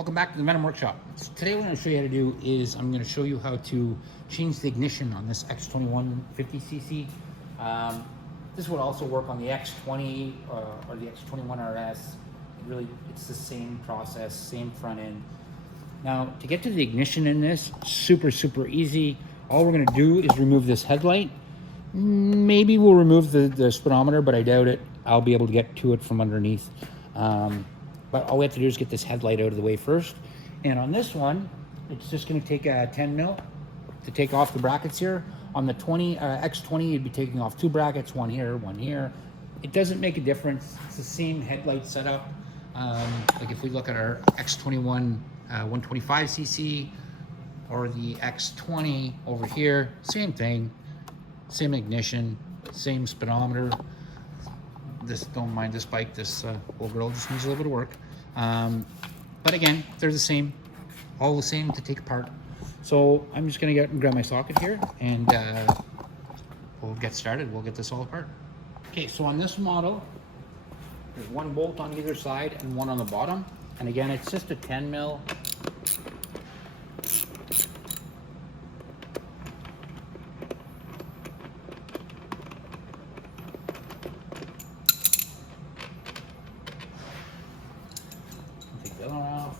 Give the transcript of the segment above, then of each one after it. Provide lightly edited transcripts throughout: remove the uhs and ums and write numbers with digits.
Welcome back to the Venom Workshop. So today what I'm going to show you how to do is I'm going to show you how to change the ignition on this X21 50cc. This would also work on the X20 or the X21 RS. It's the same process, same front end. Now, to get to the ignition in this, super easy. All we're going to do is remove this headlight. Maybe we'll remove the speedometer, but I doubt it. I'll be able to get to it from underneath. But all we have to do is get this headlight out of the way first. And on this one, it's just going to take a 10 mil to take off the brackets here. On the X20, you'd be taking off two brackets, one here, one here. It doesn't make a difference. It's the same headlight setup. Like if we look at our X21 125cc or the X20 over here, same thing, same ignition, same speedometer. Don't mind this bike, this old girl just needs a little bit of work. But again, they're the same, all the same to take apart. So I'm just gonna get and grab my socket here and we'll get started. We'll get this all apart. Okay, so on this model, there's one bolt on either side and one on the bottom. And again, it's just a 10 mil. Take the other one off.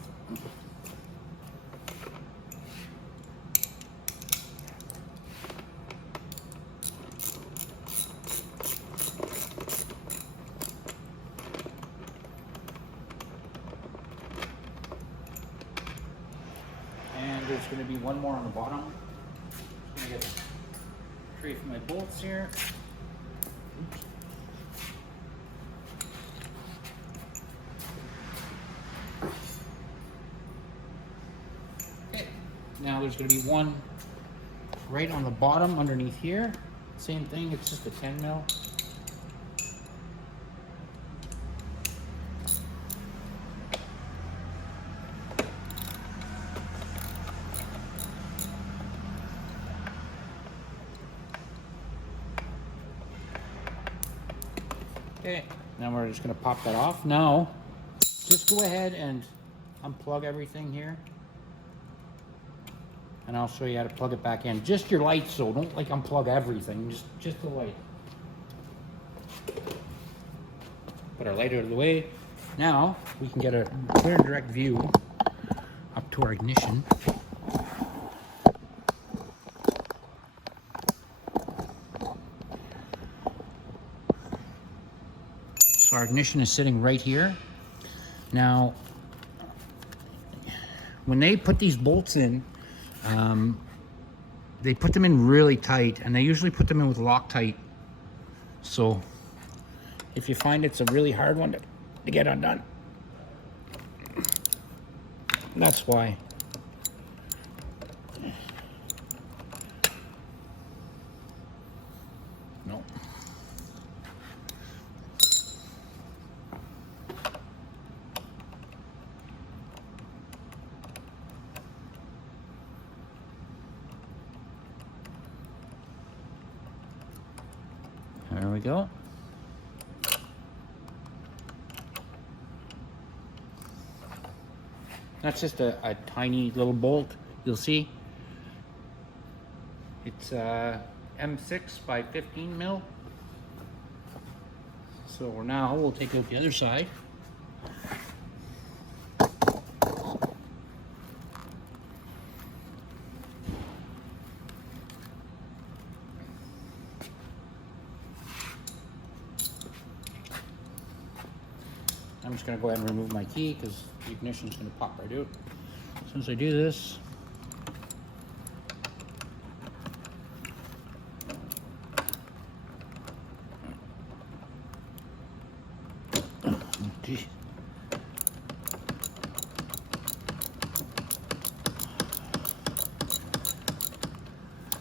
And there's going to be one more on the bottom. I'm going to get a tray for my bolts here. Oops. Okay, now there's going to be one right on the bottom underneath here. Same thing, it's just a 10 mil. Okay, now we're just going to pop that off. Now, just go ahead and unplug everything here. And I'll show you how to plug it back in. Just your lights, so don't like unplug everything, just the light. Put our light out of the way. Now, we can get a clear and direct view up to our ignition. So our ignition is sitting right here. Now, when they put these bolts in, they put them in really tight, and they usually put them in with Loctite. So if you find it's a really hard one to get undone, that's why. No. There we go. That's just a tiny little bolt, you'll see. It's M6 by 15 mil. So now we'll take out the other side. I'm just going to go ahead and remove my key because the ignition is going to pop right out. As soon as I do this,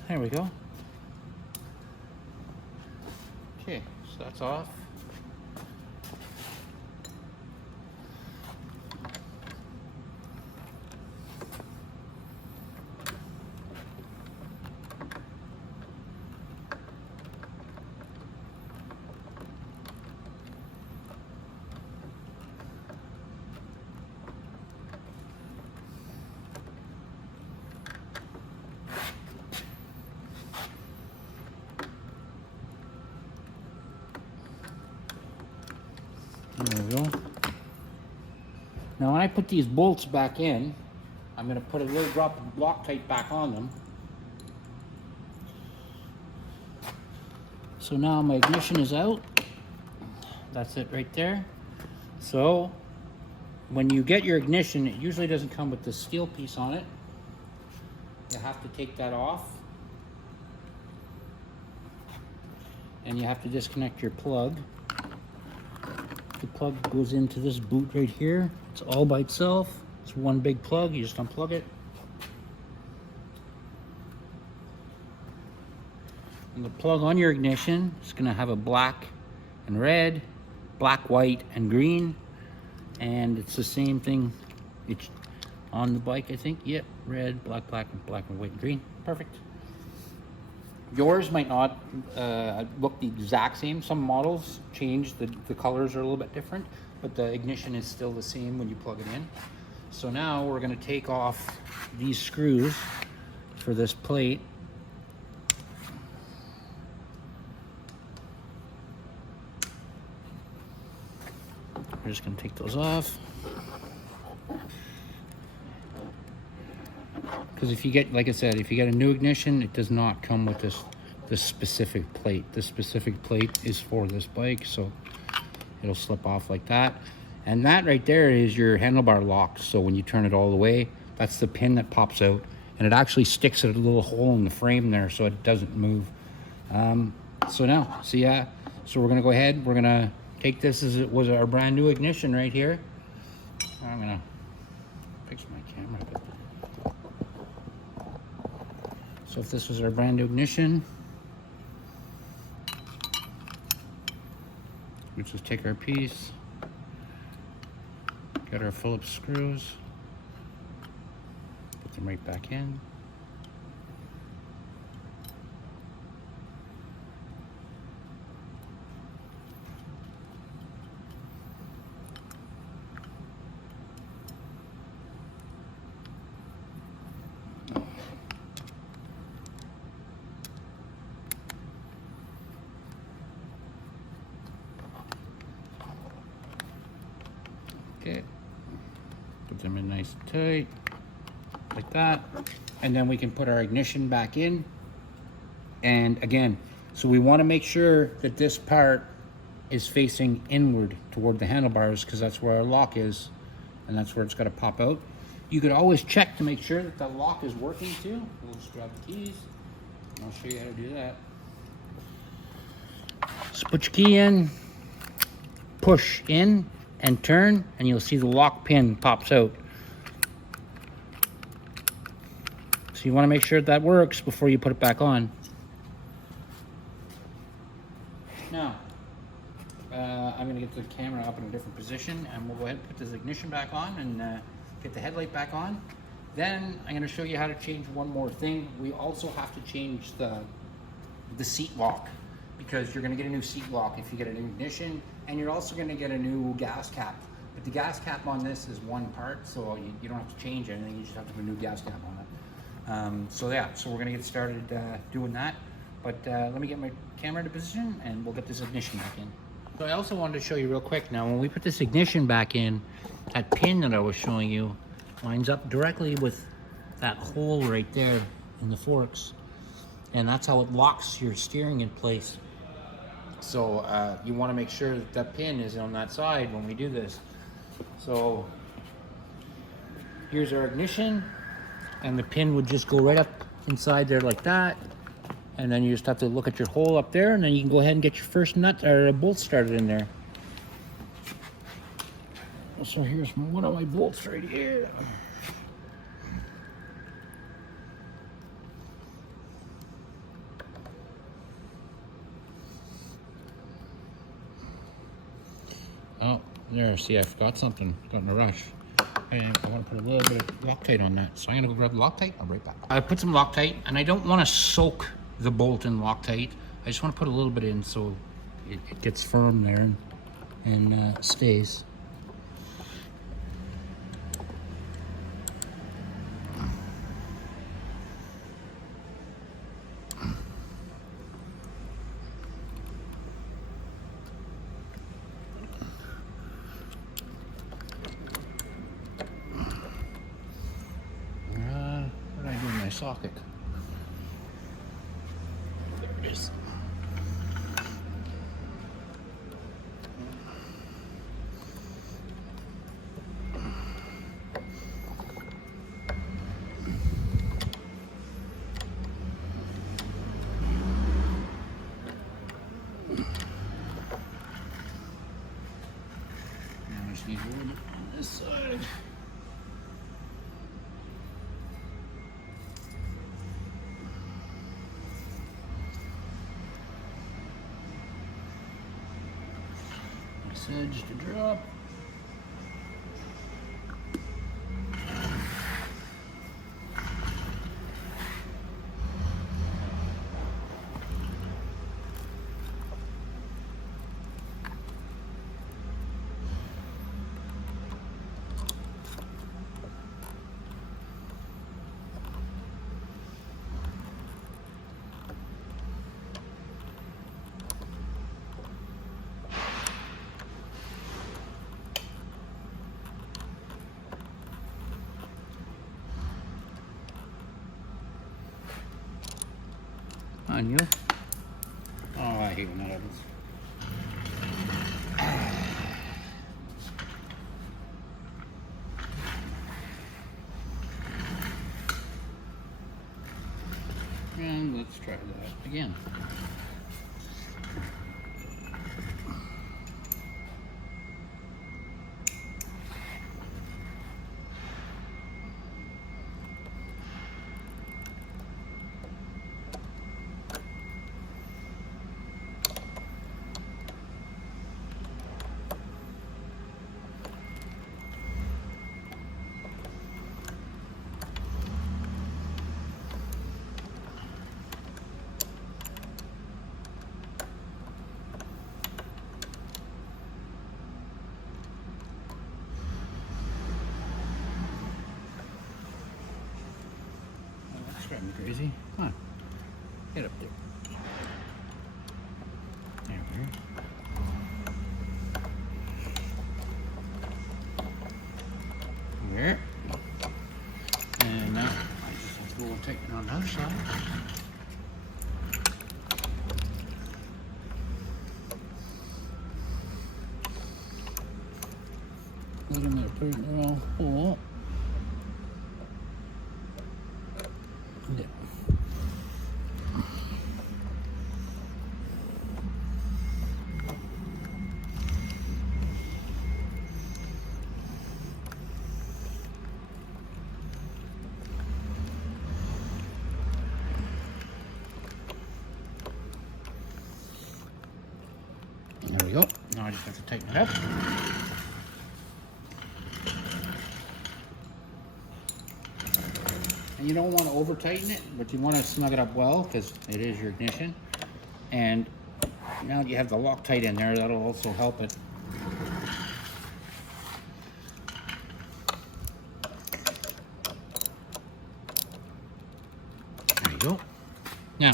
there we go. Okay, so that's off. put these bolts back in, I'm going to put a little drop of Loctite back on them. So now my ignition is out. That's it right there. So when you get your ignition, it usually doesn't come with this steel piece on it. You have to take that off. And you have to disconnect your plug. The plug goes into this boot right here. It's all by itself. It's one big plug. You just unplug it. And the plug on your ignition is going to have a black and red, black, white, and green. And it's the same thing. It's on the bike, I think. Yep, red, black, black, and white, and green. Perfect. Yours might not look the exact same. Some models change, the colors are a little bit different, but the ignition is still the same when you plug it in. So now we're going to take off these screws for this plate. We're just going to take those off. Because if you get, like I said, if you get a new ignition, it does not come with this specific plate. This specific plate is for this bike, so it'll slip off like that. And that right there is your handlebar lock. So when you turn it all the way, that's the pin that pops out, and it actually sticks at a little hole in the frame there, so it doesn't move. So we're gonna go ahead. We're gonna take this as it was our brand new ignition right here. I'm gonna fix my camera a bit. So if this was our brand new ignition, we just take our piece, get our Phillips screws, put them right back in. Okay, put them in nice and tight, like that. And then we can put our ignition back in. And again, so we want to make sure that this part is facing inward toward the handlebars, because that's where our lock is, and that's where it's got to pop out. You could always check to make sure that the lock is working too. We'll just grab the keys, and I'll show you how to do that. Just put your key in, push in, and turn, and you'll see the lock pin pops out. So you want to make sure that works before you put it back on. Now, I'm going to get the camera up in a different position, and we'll go ahead and put this ignition back on and get the headlight back on. Then I'm going to show you how to change one more thing. We also have to change the seat lock, because you're going to get a new seat lock if you get a new ignition, and you're also going to get a new gas cap. But the gas cap on this is one part, so you don't have to change anything. You just have to put a new gas cap on it. So we're going to get started doing that. But let me get my camera into position, and we'll get this ignition back in. So I also wanted to show you real quick. Now, when we put this ignition back in, that pin that I was showing you lines up directly with that hole right there in the forks, and that's how it locks your steering in place. So you want to make sure that that pin is on that side when we do this. So here's our ignition, and the pin would just go right up inside there like that. And then you just have to look at your hole up there, and then you can go ahead and get your first nut or bolt started in there. So here's one of my bolts right here. Oh, there, see, I forgot something. Got in a rush. And I want to put a little bit of Loctite on that. So I'm going to go grab the Loctite. I'll be right back. I put some Loctite, and I don't want to soak the bolt in Loctite. I just want to put a little bit in so it gets firm there and stays. socket. There it is. Now I just need a little bit on this side. Edge to drop. On you. Oh, I hate when that happens. And let's try that again. Driving me crazy. Come on. Get up there. There we go. There. And now I just have to go and take it on the other side. Put them there, put it in the wrong hole. Yeah. There we go. Now I just have to tighten it up. And you don't want to over tighten it, but you want to snug it up well because it is your ignition. And now that you have the Loctite in there, that'll also help it. There you go. Now,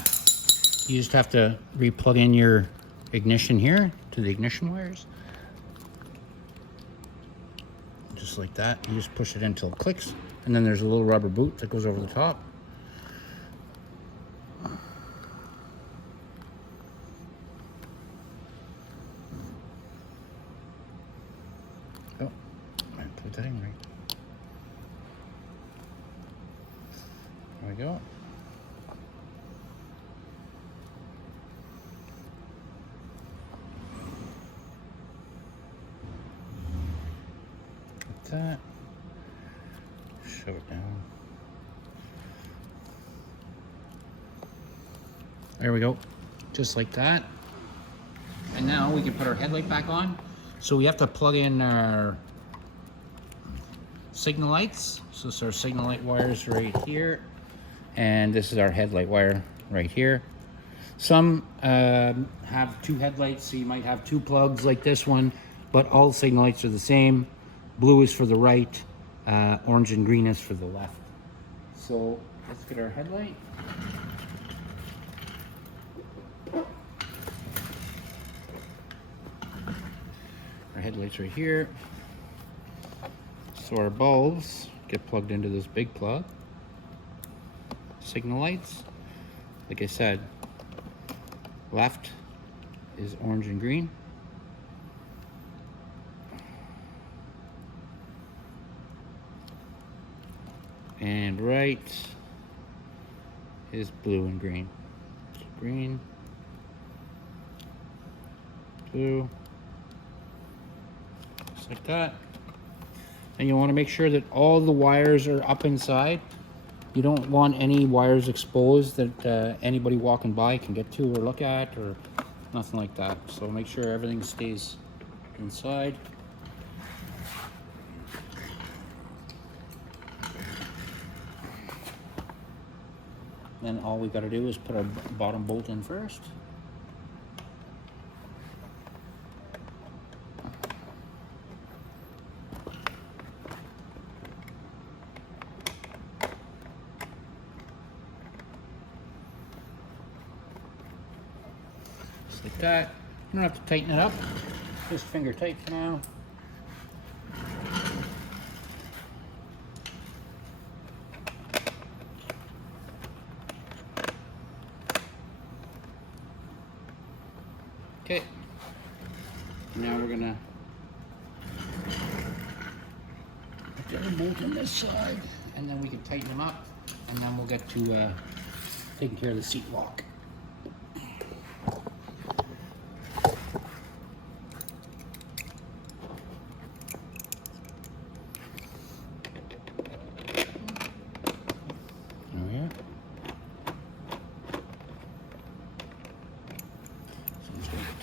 you just have to re-plug in your ignition here to the ignition wires. Just like that. You just push it in until it clicks. And then there's a little rubber boot that goes over the top. Oh, I put that in right. There we go. Like that. Shove it down. There we go. Just like that. And now we can put our headlight back on. So we have to plug in our signal lights. So this is our signal light wires right here. And this is our headlight wire right here. Some have two headlights, so you might have two plugs like this one, but all signal lights are the same. Blue is for the right. Orange and green is for the left. So let's get our headlight. Our headlight's right here. So our bulbs get plugged into this big plug. signal lights. Like I said, left is orange and green. And right is blue and green. So green, blue, just like that. And you want to make sure that all the wires are up inside. You don't want any wires exposed that anybody walking by can get to or look at, or nothing like that. So make sure everything stays inside. Then all we got to do is put our bottom bolt in first. Just like that. You don't have to tighten it up. Just finger tight for now. Okay, now we're gonna put the other bolt on this side, and then we can tighten them up, and then we'll get to taking care of the seat lock. There we are.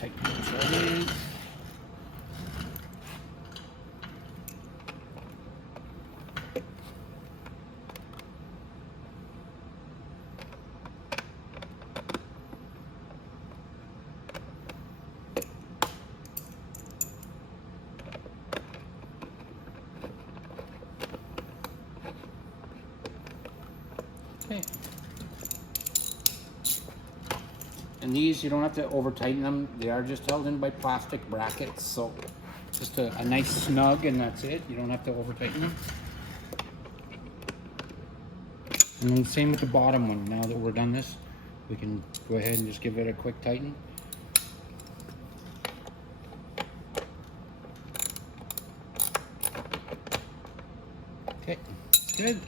Tighten this right in. Okay. And these, you don't have to over tighten them. They are just held in by plastic brackets, so just a nice snug, and that's it. You don't have to over tighten them. And then same with the bottom one. Now that we're done this, we can go ahead and just give it a quick tighten. Okay, good.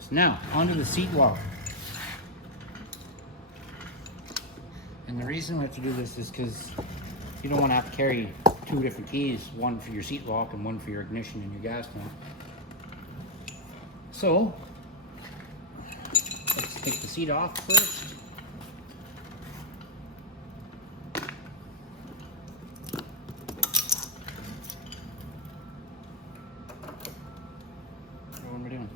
So now onto the seat lock. And the reason we have to do this is because you don't want to have to carry two different keys, one for your seat lock and one for your ignition and your gas tank. So let's take the seat off first. What am I doing?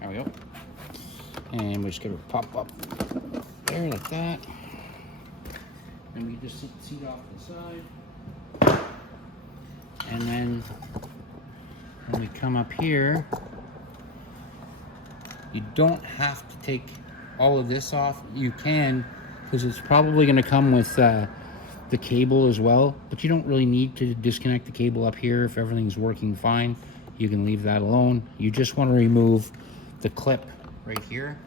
There we go. And we're just going to pop up there like that. And we just sit the seat off to the side. And then when we come up here, you don't have to take all of this off. You can, because it's probably going to come with the cable as well, but you don't really need to disconnect the cable up here. If everything's working fine, you can leave that alone. You just want to remove the clip right here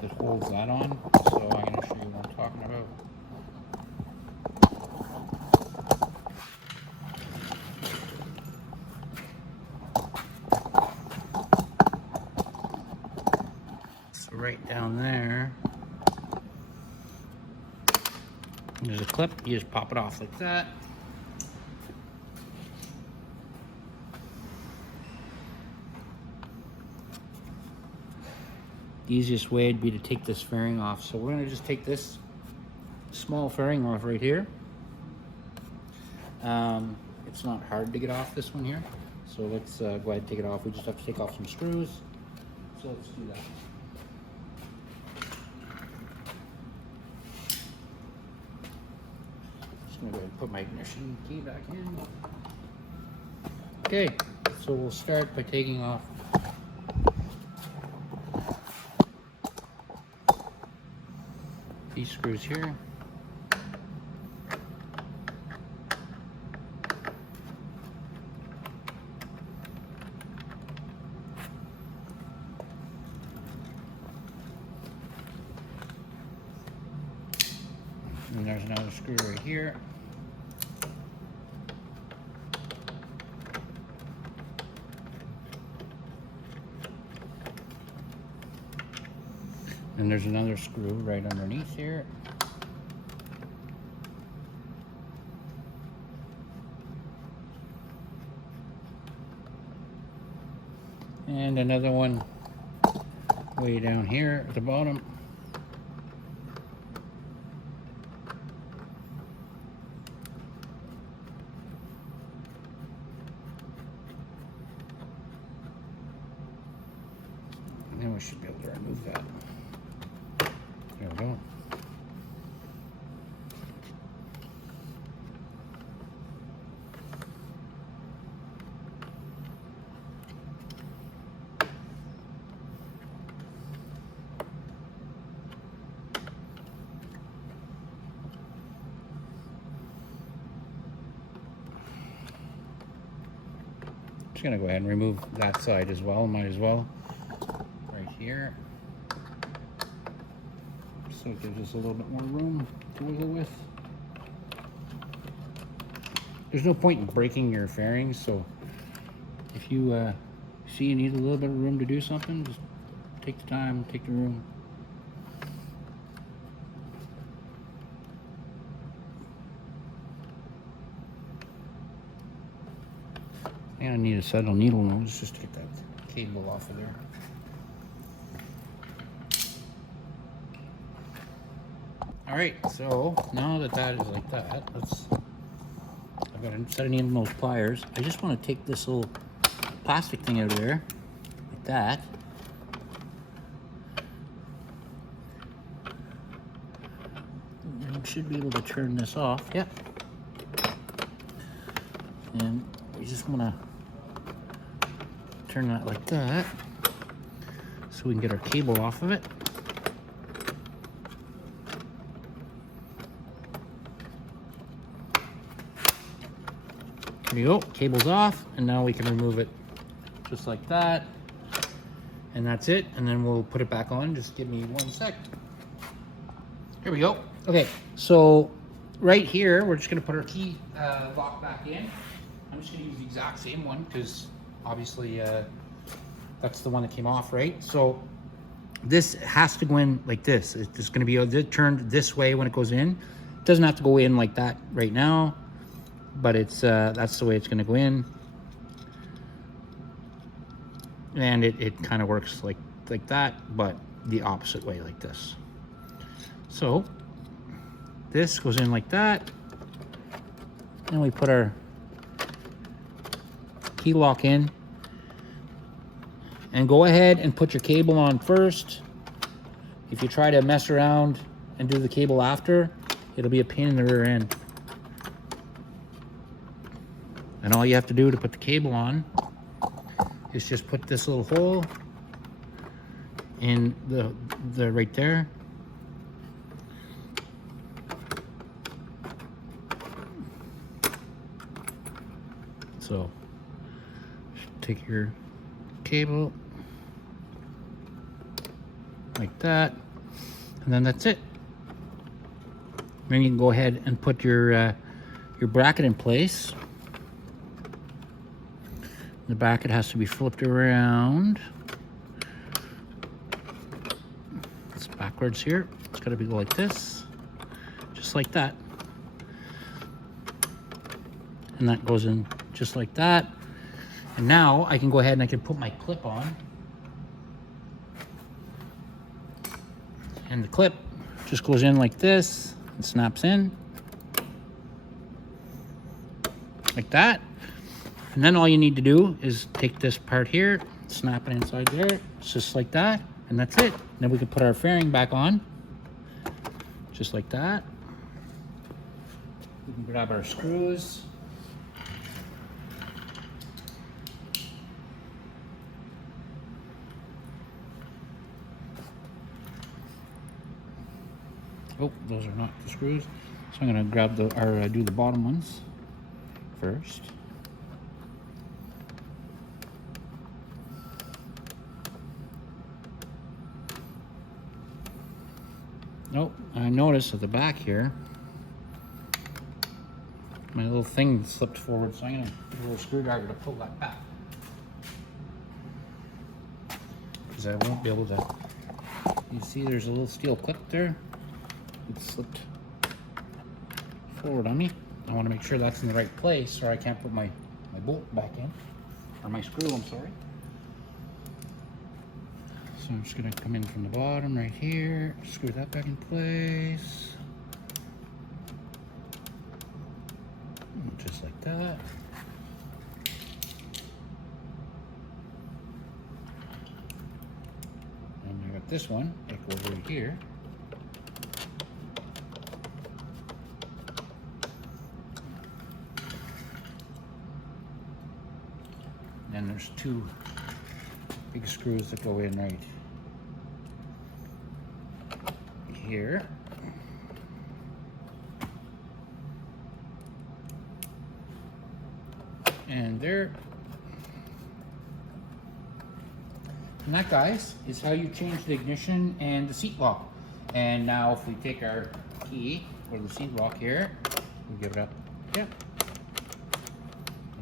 that holds that on. So I'm going to show you what I'm talking about. So right down there, there's a clip. You just pop it off like that. The easiest way would be to take this fairing off. So we're going to just take this small fairing off right here. It's not hard to get off this one here. So let's go ahead and take it off. We just have to take off some screws. So let's do that. Just going to go ahead and put my ignition key back in. Okay, so we'll start by taking off these screws here. there's another screw right here. And there's another screw right underneath here. And another one way down here at the bottom. And then we should be able to remove that. There we go. Just gonna go ahead and remove that side as well, might as well. Right here. So it gives us a little bit more room to wiggle with. There's no point in breaking your fairings, so if you see you need a little bit of room to do something, just take the time, take the room. And I need a set of needle nose just to get that cable off of there. All right, so now that that is like that, I've got a set of needle nose pliers. I just want to take this little plastic thing out of there, like that. And we should be able to turn this off. Yep. And we just want to turn that like that so we can get our cable off of it. There you go, cable's off, and now we can remove it just like that. And that's it, and then we'll put it back on. Just give me 1 sec. Here we go. Okay, so right here, we're just gonna put our key lock back in. I'm just gonna use the exact same one because obviously that's the one that came off, right? So this has to go in like this. It's just gonna be turned this way when it goes in. It doesn't have to go in like that right now, but it's that's the way it's gonna go in. And it kind of works like that, but the opposite way, like this. So this goes in like that, and we put our key lock in, and go ahead and put your cable on first. If you try to mess around and do the cable after, it'll be a pain in the rear end. And all you have to do to put the cable on is just put this little hole in the right there. So take your cable like that, and then that's it. Then you can go ahead and put your bracket in place. The bracket has to be flipped around. It's backwards here. It's got to be like this, just like that. And that goes in just like that. And now I can go ahead and I can put my clip on. And the clip just goes in like this and snaps in. Like that. And then all you need to do is take this part here, snap it inside there. It's just like that. And that's it. Then we can put our fairing back on. Just like that. We can grab our screws. Oh, those are not the screws. So I'm going to grab do the bottom ones first. Nope, I noticed at the back here, my little thing slipped forward, so I'm gonna use a little screwdriver to pull that back. Because I won't be able to, you see there's a little steel clip there. It slipped forward on me. I want to make sure that's in the right place or I can't put my bolt back in. Or my screw, I'm sorry. So I'm just gonna come in from the bottom right here, screw that back in place. Just like that. And I got this one, that goes over here. And there's two big screws that go in right here. And there. And that, guys, is how you change the ignition and the seat lock. And now if we take our key for the seat lock here, we give it up. Yep.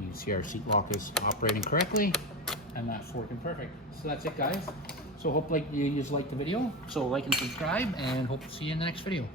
You can see our seat lock is operating correctly and that's working perfect. So that's it, guys. So hope you like the video. So like and subscribe and hope to see you in the next video.